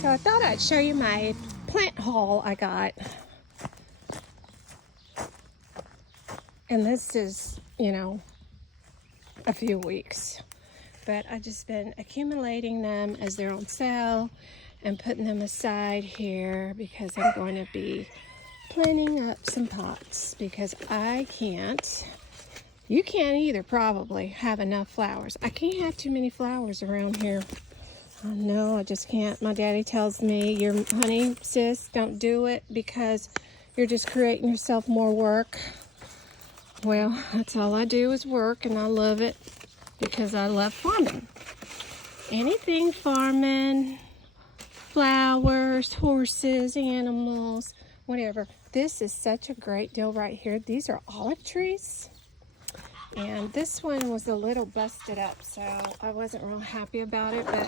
So I thought I'd show you my plant haul I got. And this is, a few weeks. But I've just been accumulating them as they're on sale and putting them aside here because I'm going to be planting up some pots because you can't either probably have enough flowers. I can't have too many flowers around here. Oh, no, I just can't. My daddy tells me, honey, sis, don't do it because you're just creating yourself more work. Well, that's all I do is work, and I love it because I love farming. Anything farming, flowers, horses, animals, whatever. This is such a great deal right here. These are olive trees. And this one was a little busted up, so I wasn't real happy about it. But,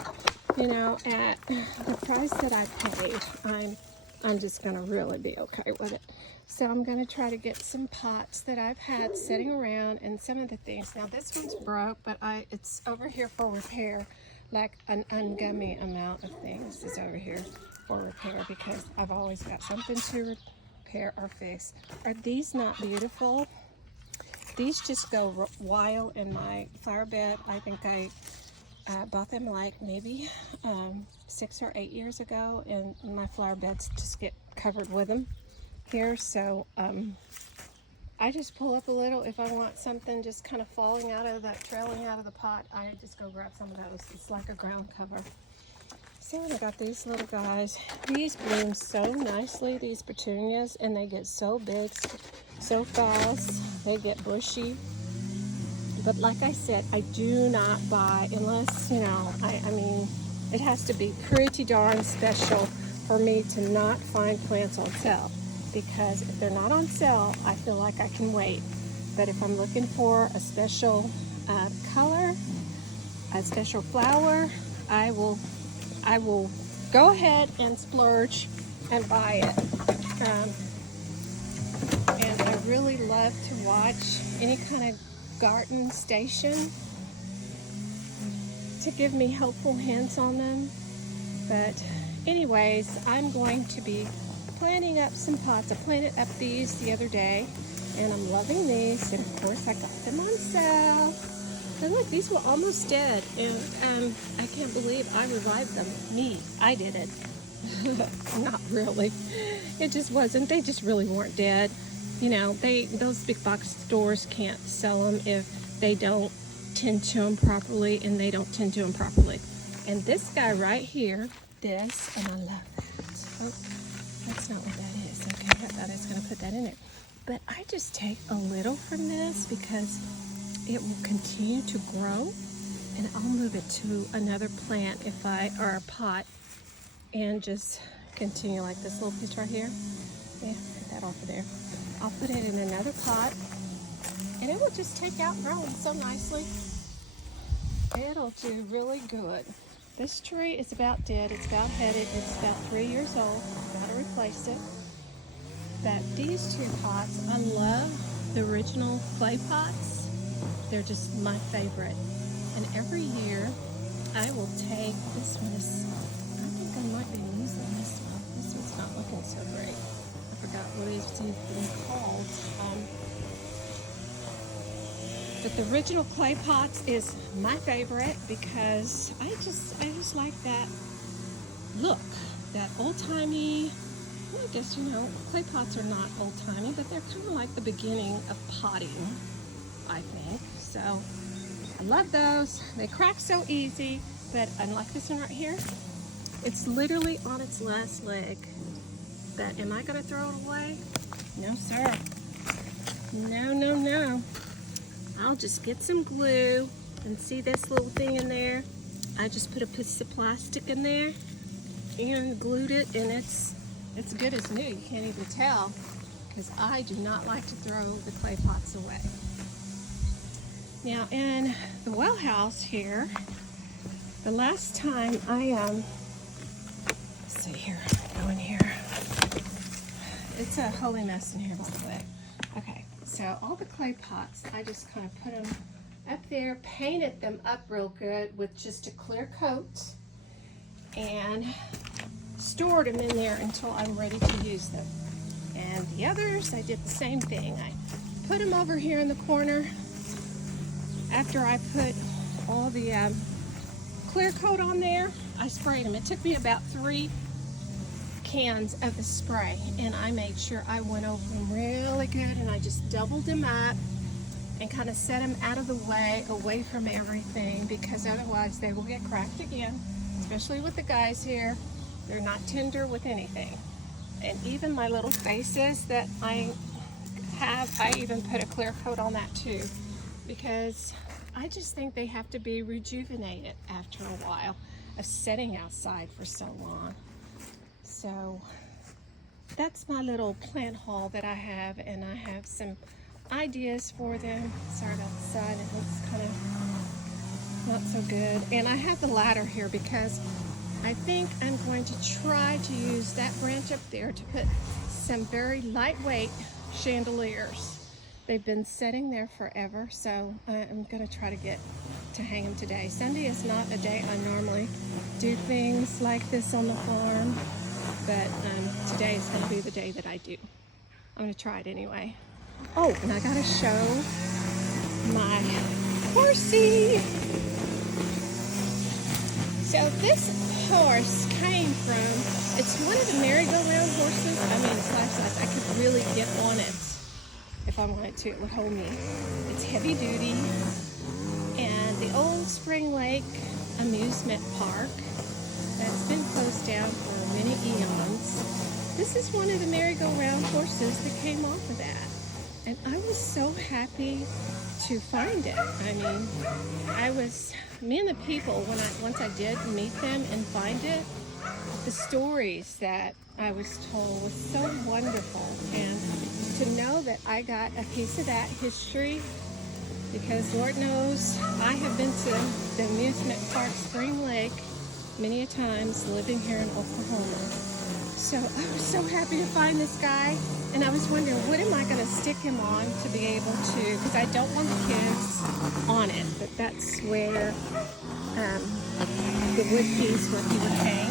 at the price that I paid, I'm just going to really be okay with it. So I'm going to try to get some pots that I've had sitting around and some of the things. Now, this one's broke, but it's over here for repair. Like an ungummy amount of things is over here for repair because I've always got something to repair or fix. Are these not beautiful? These just go wild in my flower bed. I think I bought them like maybe 6 or 8 years ago, and my flower beds just get covered with them here. So I just pull up a little. If I want something just kind of falling out of that, trailing out of the pot, I just go grab some of those. It's like a ground cover. So I got these little guys. These bloom so nicely, these petunias, and they get so big so fast. They get bushy. But like I said, I do not buy unless, I mean, it has to be pretty darn special for me to not find plants on sale. Because if they're not on sale, I feel like I can wait. But if I'm looking for a special color, a special flower, I will go ahead and splurge and buy it. And I really love to watch any kind of garden station to give me helpful hints on them. But anyways, I'm going to be planting up some pots. I planted up these the other day, and I'm loving these. And of course, I got them on sale. And look, these were almost dead, and I can't believe I revived them. I did it. Not really. It just wasn't. They just really weren't dead. Those big box stores can't sell them if they don't tend to them properly, and they don't tend to them properly. And this guy right here, and I love that. Oh, that's not what that is. Okay, I thought I was going to put that in there. But I just take a little from this because it will continue to grow, and I'll move it to another plant or a pot, and just continue like this little piece right here. Yeah, put that off of there. I'll put it in another pot, and it will just take out growing so nicely. It'll do really good. This tree is about dead. It's about headed. It's about 3 years old. I've got to replace it. But these two pots, I love the original clay pots. They're just my favorite. And every year, I will take this one. I think I might be losing this one. This one's not looking so great. I forgot what it's even called. But the original clay pots is my favorite because I just like that look, that old-timey. I guess clay pots are not old-timey, but they're kind of like the beginning of potting, I think. So I love those. They crack so easy, but unlike this one right here, it's literally on its last leg. But am I going to throw it away? No, sir. No, no, no. I'll just get some glue, and see this little thing in there? I just put a piece of plastic in there and glued it, and it's good as new. You can't even tell, because I do not like to throw the clay pots away. Now in the well house here, the last time let's see here, go in here. It's a holy mess in here, by the way. Okay, so all the clay pots, I just kind of put them up there, painted them up real good with just a clear coat, and stored them in there until I'm ready to use them. And the others, I did the same thing. I put them over here in the corner after I put all the clear coat on there. I sprayed them. It took me about 3 cans of the spray, and I made sure I went over them really good, and I just doubled them up and kind of set them out of the way, away from everything, because otherwise they will get cracked again, especially with the guys here. They're not tender with anything. And even my little faces that I have, I even put a clear coat on that too, because I just think they have to be rejuvenated after a while of sitting outside for so long. So that's my little plant haul that I have, and I have some ideas for them. Sorry about the side, it looks kind of not so good. And I have the ladder here because I think I'm going to try to use that branch up there to put some very lightweight chandeliers. They've been sitting there forever, so I'm going to try to get to hang them today. Sunday is not a day I normally do things like this on the farm, but today is going to be the day that I do. I'm going to try it anyway. Oh, and I got to show my horsey. So this horse came from, it's one of the merry-go-round horses. I mean, it's life-size. I could really get on it if I wanted to. It would hold me. It's heavy duty. And the old Spring Lake amusement park that's been closed down for many eons. This is one of the merry-go-round horses that came off of that. And I was so happy to find it. I mean, me and the people, once I did meet them and find it, the stories that I was told was so wonderful. And to know that I got a piece of that history, because Lord knows I have been to the amusement park Spring Lake many a times living here in Oklahoma. So I was so happy to find this guy, and I was wondering, what am I going to stick him on to be able to, because I don't want the kids on it, but that's where the wood piece where he would hang,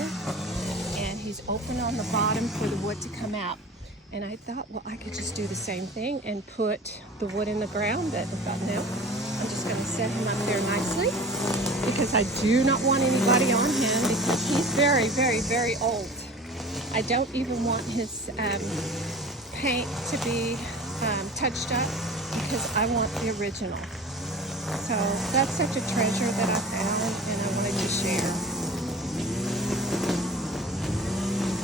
and he's open on the bottom for the wood to come out. And I thought, well, I could just do the same thing and put the wood in the ground, but I thought, no, I'm just going to set him up there nicely, because I do not want anybody on him, because he's very, very, very old. I don't even want his paint to be touched up, because I want the original. So that's such a treasure that I found, and I wanted to share.